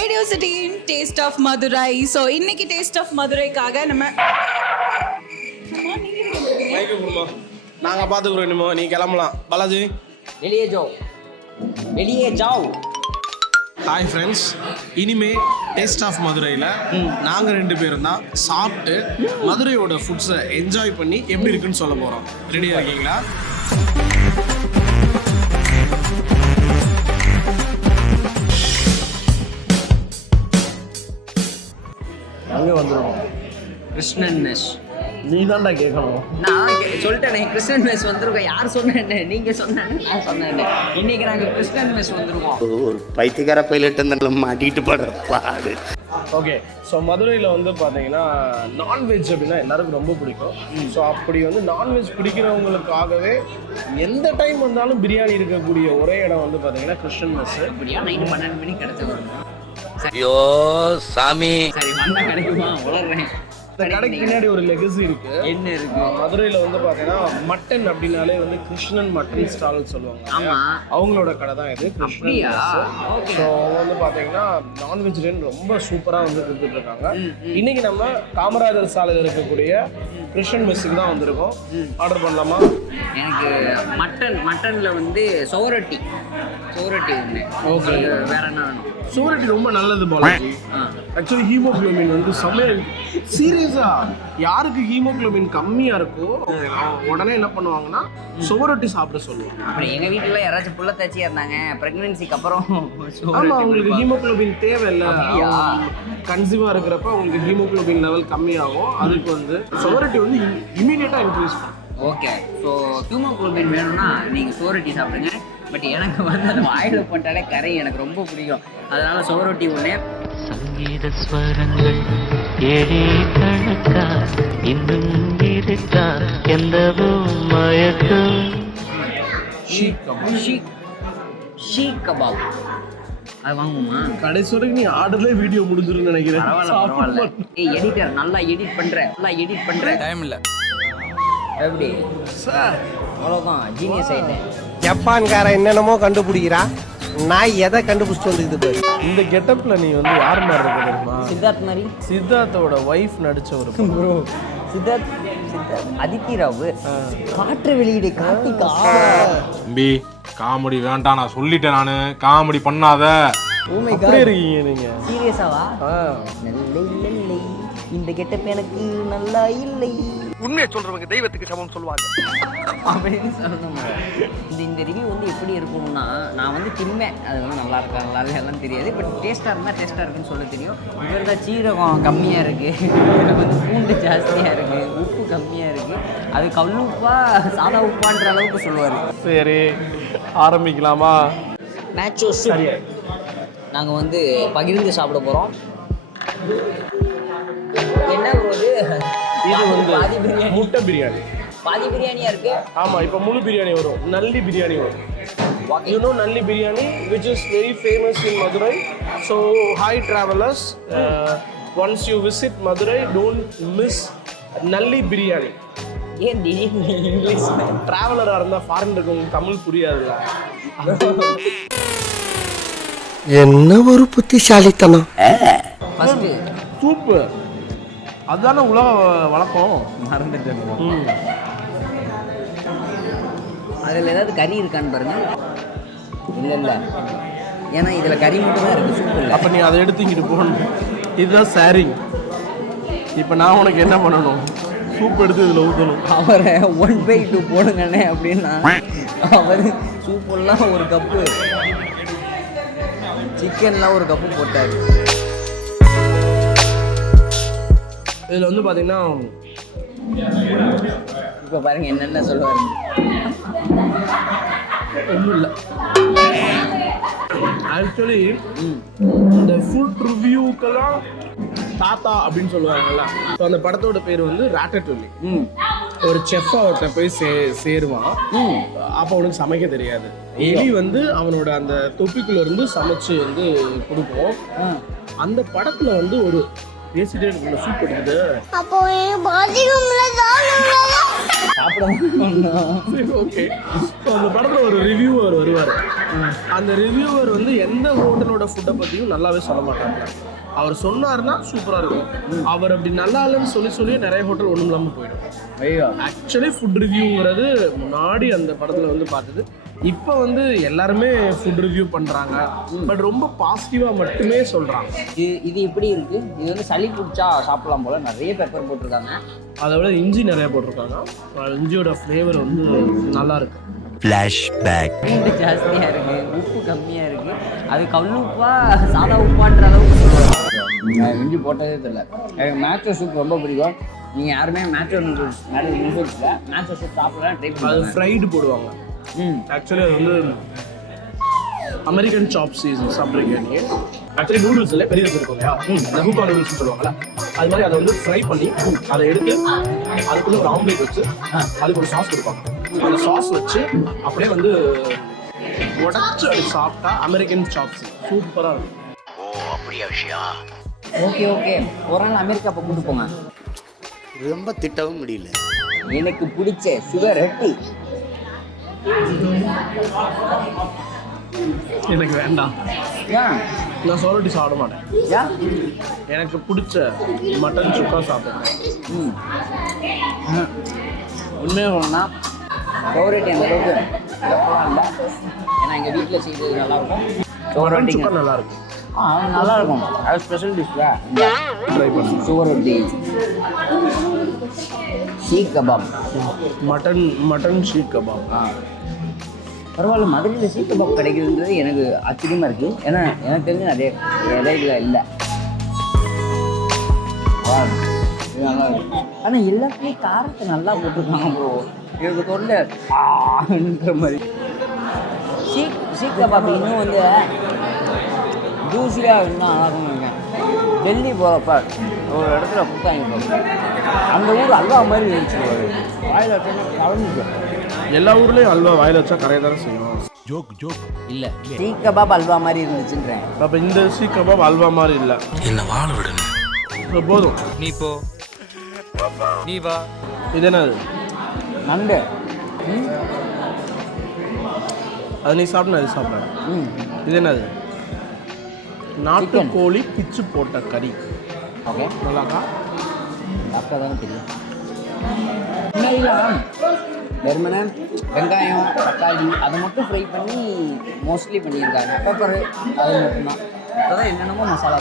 Radio city taste of Madurai. So இன்னைக்கு taste of மதுரைக்காக நம்ம நாங்கள் பார்த்துக்குறோம். இனிமோ நீ கிளம்பலாம். பாலாஜி வெளியே ஜாவ். ஹாய் ஃப்ரெண்ட்ஸ், இனிமே டேஸ்ட் ஆஃப் மதுரையில் நாங்கள் 2 பேரும் தான் சாப்பிட்டு மதுரையோட ஃபுட்ஸை என்ஜாய் பண்ணி எப்படி இருக்குன்னு சொல்ல போகிறோம். ரெடியாக இருக்கீங்களா? அங்கே வந்துடும். கிருஷ்ணன் மெஸ். நீ தான்டா கேட்கணும். நான் சொல்லிட்டேனே கிருஷ்ணன் மெஸ் வந்திருக்கோம். யார் சொன்னேன்னு? நீங்கள் சொன்னேன்னு நான் சொன்னேன். இன்னைக்கு நாங்கள் கிருஷ்ணன் மெஸ் வந்திருக்கோம். ஒரு பைத்தியக்கார பைலட் இருந்தாலும் மாட்டிட்டு படுறாரு. ஓகே, ஸோ மதுரையில் வந்து பார்த்தீங்கன்னா நான்வெஜ் அப்படின்னா எல்லாருக்கும் ரொம்ப பிடிக்கும். ஸோ அப்படி வந்து நான்வெஜ் பிடிக்கிறவங்களுக்காகவே எந்த டைம் வந்தாலும் பிரியாணி இருக்கக்கூடிய ஒரே இடம் வந்து பார்த்தீங்கன்னா கிருஷ்ணன் மெஸ். இப்படியா நைட்டு 12 மணிக்கு கிடைச்சது. ஐயோ சாமி, சரி வந்தா கிடைக்குமா? வளர்றேன். இந்த கடைக்கு பின்னாடி ஒரு லெகசி இருக்கு. என்ன இருக்கு? மதுரையில் வந்து பார்த்தீங்கன்னா மட்டன் அப்படின்னாலே வந்து கிருஷ்ணன் மட்டன் ஸ்டால்னு சொல்லுவாங்க. ஆமா, அவங்களோட கடை தான் இது கிருஷ்ணன். ஸோ வந்து பார்த்தீங்கன்னா நான்வெஜிடேரியன் ரொம்ப சூப்பராக வந்து கொடுத்துட்டு இருக்காங்க. இன்னைக்கு நம்ம காமராஜர் சாலையில் இருக்கக்கூடிய கிருஷ்ணன் மெஸ்ஸுக்கு தான் வந்திருக்கோம். ஆர்டர் பண்ணலாமா? எனக்கு மட்டனில் வந்து சோரட்டி ஒன்று. ஓகே, வேற என்ன வேணும்? சோரட்டி ரொம்ப நல்லது பாலாஜி. ஆக்சுவலி ஹீமோகுளோபின் வந்து சீரியஸா யாருக்கு ஹீமோகுளோபின் கம்மியா இருக்கோ உடனே என்ன பண்ணுவாங்கன்னா சோரட்டி சாப்பிட சொல்லுவாங்க. அப்புறம் எங்க வீட்டுல யாராச்சும் புள்ள தச்சியா இருந்தாங்க பிரெக்னன்சிக்கு அப்புறம். ஆமா, அவங்களுக்கு ஹீமோகுளோபின் தேவையில்லை. கன்சீவா இருக்கிறப்ப அவங்களுக்கு ஹீமோகுளோபின் லெவல் கம்மியாகும். அதுக்கு வந்து சோரட்டி வந்து இமீடியட்டா இன்க்ரீஸ் பண்ணும். ஓகே, ஸோ ஹீமோகுளோபின் வேணும்னா நீங்கள் சோரட்டி சாப்பிடுங்க. பட் எனக்கு வந்து அந்த வாயில் போட்டாலே கரை எனக்கு ரொம்ப பிடிக்கும். அதனால சோரட்டி ஒன்று. சங்கீத ஸ்வரங்கள் ஏழே கணக்கா இன்னும் இருக்கா எந்தவோ மயக்கம். ஷீக் கபாப் அது வாங்குமா? கடைசி வரைக்கும் நீ ஆர்டர்லேயே வீடியோ முடிஞ்சிருன்னு நினைக்கிறேன். பரவாயில்ல. ஏய் எடிட்டர், நல்லா எடிட் பண்ணுறேன். டைம் இல்லை. எப்படி சார்? அவ்வளோதான், ஜீனியஸ் ஆகிட்டேன். ஜப்பான்காரன் என்னென்னமோ கண்டுபிடிக்கிறான். நான் எதை கண்டுபிடிச்சிட்டு வந்துக்குது பாரு. இந்த கெட்டப்ல நீ வந்து யார் மாதிரி இருக்க தெரியுமா? சித்தார்த் மாதிரி. சித்தார்த்தோட ஒய்ஃப் நடிச்ச ஒரு ப்ரோ. சித்தார்த் அதித்தி ராவ். காற்று வெளியீடு கார்த்திகா. தம்பி காமெடி வேண்டாம், நான் சொல்லிட்டேன். நானு காமெடி பண்ணாத. அப்படியே இருக்கீங்க நீங்க. சீரியஸாவா? நல்ல இந்த கெட்டப் எனக்கு நல்லா இல்லை. உண்மையை சொல்றவங்க தெய்வத்துக்கு சமம் சொல்லுவாங்க அப்படின்னு சொல்லணும். இந்த ரிவ்யூ வந்து எப்படி இருக்கும்னா, நான் வந்து தின்மேன், அது வந்து நல்லா இருக்கா நல்லா எல்லாம் தெரியாது. பட் டேஸ்ட்டாக இருந்தால் டேஸ்ட்டாக இருக்குன்னு சொல்ல தெரியும். இவர் தான் சீரகம் கம்மியாக இருக்குது, எனக்கு வந்து பூண்டு ஜாஸ்தியாக இருக்குது, உப்பு கம்மியாக இருக்குது, அது கல் உப்பா சாதா உப்பான்ற அளவுக்கு சொல்லுவார். சரி, ஆரம்பிக்கலாமா? மேட்சோ சூப் நாங்கள் வந்து பகிர்ந்து சாப்பிட போகிறோம். என்ன போது இது வந்து முட்டை பிரியாணி. பாதி பிரியாணியா இருக்கு. ஆமா, இப்போ முழு பிரியாணி வரும். நல்லி பிரியாணி வரும். You know Nalli biryani, which is very famous in Madurai. So, hi travelers, once you visit Madurai, don't miss Nalli biryani. ஏன் திடீர்னு இங்கிலீஷ்? டிராவலராக இருந்தால் ஃபாரின் இருக்கவங்களுக்கு தமிழ் புரியாதுல்ல. என்ன ஒரு புத்திசாலித்தனம். ஃபர்ஸ்ட் சூப்பு அதுதானே உலக வழக்கம். மறந்துட்டேன். அதில் ஏதாவது கறி இருக்கான்னு பாருங்க. இல்லை, ஏன்னா இதில் கறி மட்டும் தான் இருக்குது, சூப் இல்லை. அப்போ நீ அதை எடுத்துக்கிட்டு போகணும். இதுதான் ஷேரிங். இப்போ நான் உனக்கு என்ன பண்ணணும்? சூப் எடுத்து இதில் ஊற்றணும். அவரை 1/2 போடுங்கண்ணே அப்படின்னா அவர் சூப்பெல்லாம் ஒரு கப்பு, சிக்கன்லாம் ஒரு கப்பு போட்டார். இதில் வந்து பார்த்தீங்கன்னா இப்போ பாருங்க என்னென்ன சொல்லுவார். ஒன்றும் இல்லை. ஆக்சுவலி இந்த ஃபுட் ரிவ்யூக்கெல்லாம் தாத்தா அப்படின்னு சொல்லுவாங்கல்ல. ஸோ அந்த படத்தோட பேர் வந்து ராட்டட்டூலி. ஒரு செஃப் அவர்கிட்ட போய் சேருவான். அப்போ அவனுக்கு சமைக்க தெரியாது. எலி வந்து அவனோட அந்த தொப்பிக்குள்ள இருந்து சமைச்சு வந்து கொடுப்போம். அந்த படத்துல வந்து ஒரு பேசிட்டே சூப் எடுக்குது. அப்போ ஓகே. ஸோ அந்த படத்தில் ஒரு ரிவ்யூவர் வருவார். அந்த ரிவ்யூவர் வந்து எந்த ஹோட்டலோட ஃபுட்டை பற்றியும் நல்லாவே சொல்ல மாட்டாங்க. அவர் சொன்னார்னா சூப்பராக இருக்கும். அவர் அப்படி நல்லா இல்லைன்னு சொல்லி நிறைய ஹோட்டல் ஒன்றும் இல்லாமல் போயிடும். ஐயோ, ஆக்சுவலி ஃபுட் ரிவ்யூங்கிறது முன்னாடி அந்த படத்தில் வந்து பார்த்தது. இப்போ வந்து எல்லாருமே ஃபுட் ரிவ்யூ பண்ணுறாங்க, பட் ரொம்ப பாசிட்டிவாக மட்டுமே சொல்கிறாங்க. இது எப்படி இருக்கு? இது வந்து சளி பிடிச்சா சாப்பிடலாம் போல. நிறைய பெப்பர் போட்டிருக்காங்க. அதை விட இஞ்சி நிறைய போட்டிருக்காங்க. இஞ்சியோட ஃப்ளேவர் வந்து நல்லா இருக்கு. ஃப்ளாஷ்பேக். ஜாஸ்தியாக இருக்கு, உப்பு கம்மியாக இருக்கு. அது கல் உப்பா சாதா உப்பான்ற அளவுக்கு சொல்லுவாங்க. இஞ்சி போட்டதே தெரியல. எனக்கு மேட்சோ சூப் ரொம்ப பிடிக்கும். நீங்கள் யாருமே மேட்சோ நூடுல்ஸ் மேட்சோ சூப் சாப்பிடலாம் ட்ரை பண்ணி. அது ஃப்ரைடு போடுவாங்க. ஆக்சுவலி அது வந்து அமெரிக்கன் சாப்ஸீஸ் சாப்பிட்றீங்க நீங்கள். ஆக்சுவலி நூடுல்ஸ் இல்லை, பெரிய இருக்கும் இல்லையா, அந்த ஹூப்பா நூடுல்ஸ் சொல்லுவாங்கல்ல, அது மாதிரி அதை வந்து ஃப்ரை பண்ணி அதை எடுத்து அதுக்குள்ளே ஒரு ஆம்லேட் வச்சு அதுக்கு ஒரு சாஸ் கொடுப்பாங்க. அந்த சாஸ் வச்சு அப்படியே வந்து உடச்சி அது சாப்பிட்டா அமெரிக்கன் சாப்ஸ் சூப்பராக இருக்கும். ஓகே ஓகே, ஒரு நாள் அமெரிக்கா அப்போ கூட்டு போங்க. ரொம்ப திட்டவும் முடியல. எனக்கு பிடிச்ச சுகர் ரொட்டி. எனக்கு வேண்டாம், ஏன்? நான் சோரட்டி சாப்பிட மாட்டேன். ஏன்? எனக்கு பிடிச்ச மட்டன் சுக்கா சாப்பிடுறேன். உண்மையாக சொல்லணும்னா சோரட்டி அந்த அளவுக்கு சிறப்பாக இல்லை. ஏன்னா எங்கள் வீட்டில் செய்கிறது நல்லாயிருக்கும். மட்டன் சுக்கா நல்லா இருக்கும். நல்லா இருக்கும். அது ஸ்பெஷல் டிஷ்ல ட்ரை பண்ணுங்க. சோரட்டி, சீக் கபாப், மட்டன் ஷீக் கபாப். பரவாயில்ல. மதுரையில் சீக் கபாப் கிடைக்குதுன்றது எனக்கு ஆச்சரியமாக இருக்குது. ஏன்னா எனக்கு தெரிஞ்சு நிறைய இடையில இல்லை. இது நல்லா இருக்கும். ஆனால் எல்லாத்துலேயும் காரத்தை நல்லா போட்டிருக்காங்க ப்ரோ. எனக்கு தொண்டை மாதிரி. சீக் கபாப் இன்னும் வந்து ஜூஸியாக இருந்தால் நல்லா இருக்குங்க. டெல்லி போகிறப்ப ஒரு இடத்துல கொடுத்தாங்க, அந்த ஊர் அல்வா மாதிரி இருந்துச்சு. வாயில் வச்சோன்னா கலந்துச்சு. எல்லா ஊர்லேயும் அல்வா வாயில் வச்சா கரையை தானே செய்யும். இல்லை, சீக் கபாப் அல்வா மாதிரி இருந்துச்சுன்றேன். அப்போ இந்த சீக் கபாப் அல்வா மாதிரி இல்லை. என்ன வாழ விடுங்க. இப்போ போதும், நீ போ, நீ வா. இது என்னது? நண்டு. அது நீ சாப்பிட, அது சாப்பிட. இது என்னது? நாட்டுக்கோழி பிச்சு போட்ட கறி. ஓகே, நல்லாக்கா? அப்போ தானே தெரியும். முன்னாடிலாம் வெறுமனே வெங்காயம் தக்காளி அதை மட்டும் ஃப்ரை பண்ணி மோஸ்ட்லி பண்ணியிருக்காங்க. பெப்பர் அது மட்டும்தான். அப்போதான் என்னென்னமோ மசாலா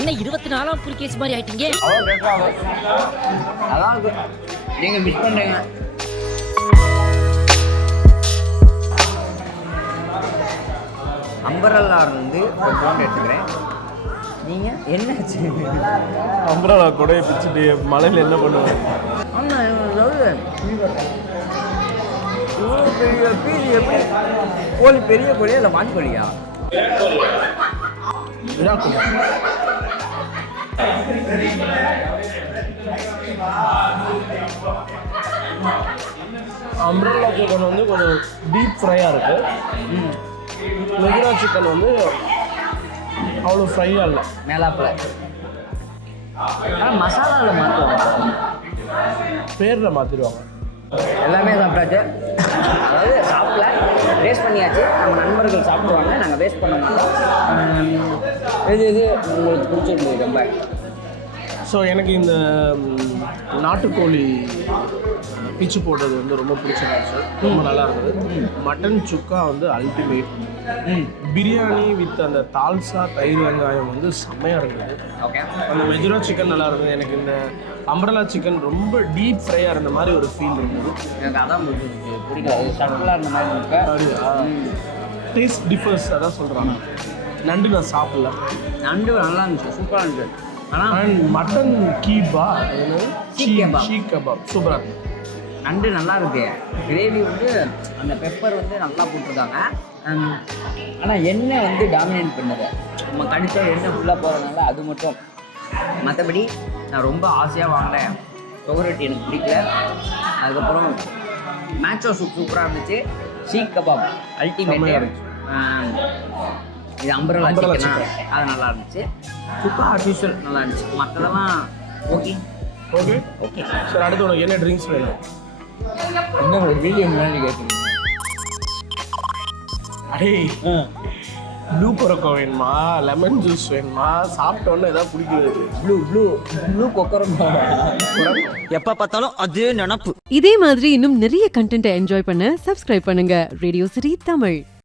என்ன 24ஆம் புலிகேசி மாதிரி ஆயிட்டீங்க. அதான் இருக்கு. நீங்கள் மிஸ் பண்ணுறீங்க. அம்பரல்லா இருந்து ஒரு ஃபோன் எடுத்துக்கிறேன். நீங்கள் என்னாச்சு? அம்பரலா கூட பிச்சுட்டு மலையில் என்ன பண்ணுவேன்? ஆமாம், இவ்வளோ பெரிய பீஸ் எப்படி? கோழி பெரிய கோழியா இல்லை வான் கோழியா? அம்பரலா சிக்கன் வந்து கொஞ்சம் டீப் ஃப்ரையாக இருக்கு. மெதுரா சிக்கன் வந்து அவ்வளோ ஃப்ரையாக இல்லை, மேலாப்பில். ஆனால் மசாலாவில் மாற்றுவாங்க, பேரில் மாற்றிடுவாங்க. எல்லாமே சாப்பிட்டாச்சு. அதாவது சாப்பிடல, வேஸ்ட் பண்ணியாச்சு. நம்ம நண்பர்கள் சாப்பிடுவாங்க, நாங்கள் வேஸ்ட் பண்ண மாட்டோம். இது உங்களுக்கு பிடிச்சிருந்தது ரொம்ப? ஸோ எனக்கு இந்த நாட்டுக்கோழி பிச்சு போட்டது வந்து ரொம்ப பிடிச்சிருந்துச்சு. ரொம்ப நல்லா இருந்தது. மட்டன் சுக்கா வந்து அல்டிமேட். பிரியாணி வித் அந்த தால்சா தயிர் வெங்காயம் வந்து செம்மையாக இருந்தது. ஓகே, அந்த மெஜுரா சிக்கன் நல்லா இருந்தது. எனக்கு இந்த அம்பரலா சிக்கன் ரொம்ப டீப் ஃப்ரையாக இருந்த மாதிரி ஒரு ஃபீல் இருந்தது. எனக்கு அதான் பிடிக்காது, சட்டலாக இருந்த மாதிரி இருக்கு. டேஸ்ட் டிஃபர்ஸ் அதான் சொல்கிறாங்க. நண்டு நான் சாப்பிடல. நண்டு நல்லா இருந்துச்சு, சூப்பராக இருந்துச்சு. ஆனால் அண்ட் மட்டன் கீபா, ஷீக் கபாப் சூப்பராக இருக்கும். நண்டு நல்லா இருக்கு. கிரேவி வந்து அந்த பெப்பர் வந்து நல்லா போட்டிருக்காங்க. ஆனால் எண்ணெய் வந்து டாமினேட் பண்ணுது. நம்ம கடிச்சா எண்ணெய் ஃபுல்லாக போகிறதுனால அது மட்டும். மற்றபடி நான் ரொம்ப ஆசையாக வாங்கினேன் சோரட்டி, எனக்கு பிடிக்கல. அதுக்கப்புறம் மேட்சோ சூப் சூப்பராக இருந்துச்சு. Seekh kebab ultimate. இது அம்பரலா சிக்கனா, அது நல்லா இருந்துச்சு. சுக்கா ஆர்டிஃபிஷியல் நல்லா இருந்துச்சு. மற்றதெல்லாம் ஓகே ஓகே ஓகே சரி அடுத்து உனக்கு என்ன ட்ரிங்க்ஸ் வேணும்? என்ன ஒரு வீடியோ முன்னாடி கேட்குறீங்க? அடே ப்ளூ கொரக்கோ வேணுமா, லெமன் ஜூஸ் வேணுமா, சாப்பிட்டோன்னு ஏதாவது குடிக்கிறது? ப்ளூ கொக்கரமா. எப்ப பார்த்தாலும் அதே நினப்பு. இதே மாதிரி இன்னும் நிறைய கண்டென்ட்டை என்ஜாய் பண்ண சப்ஸ்கிரைப் பண்ணுங்க ரேடியோ சிட்டி தமிழ்.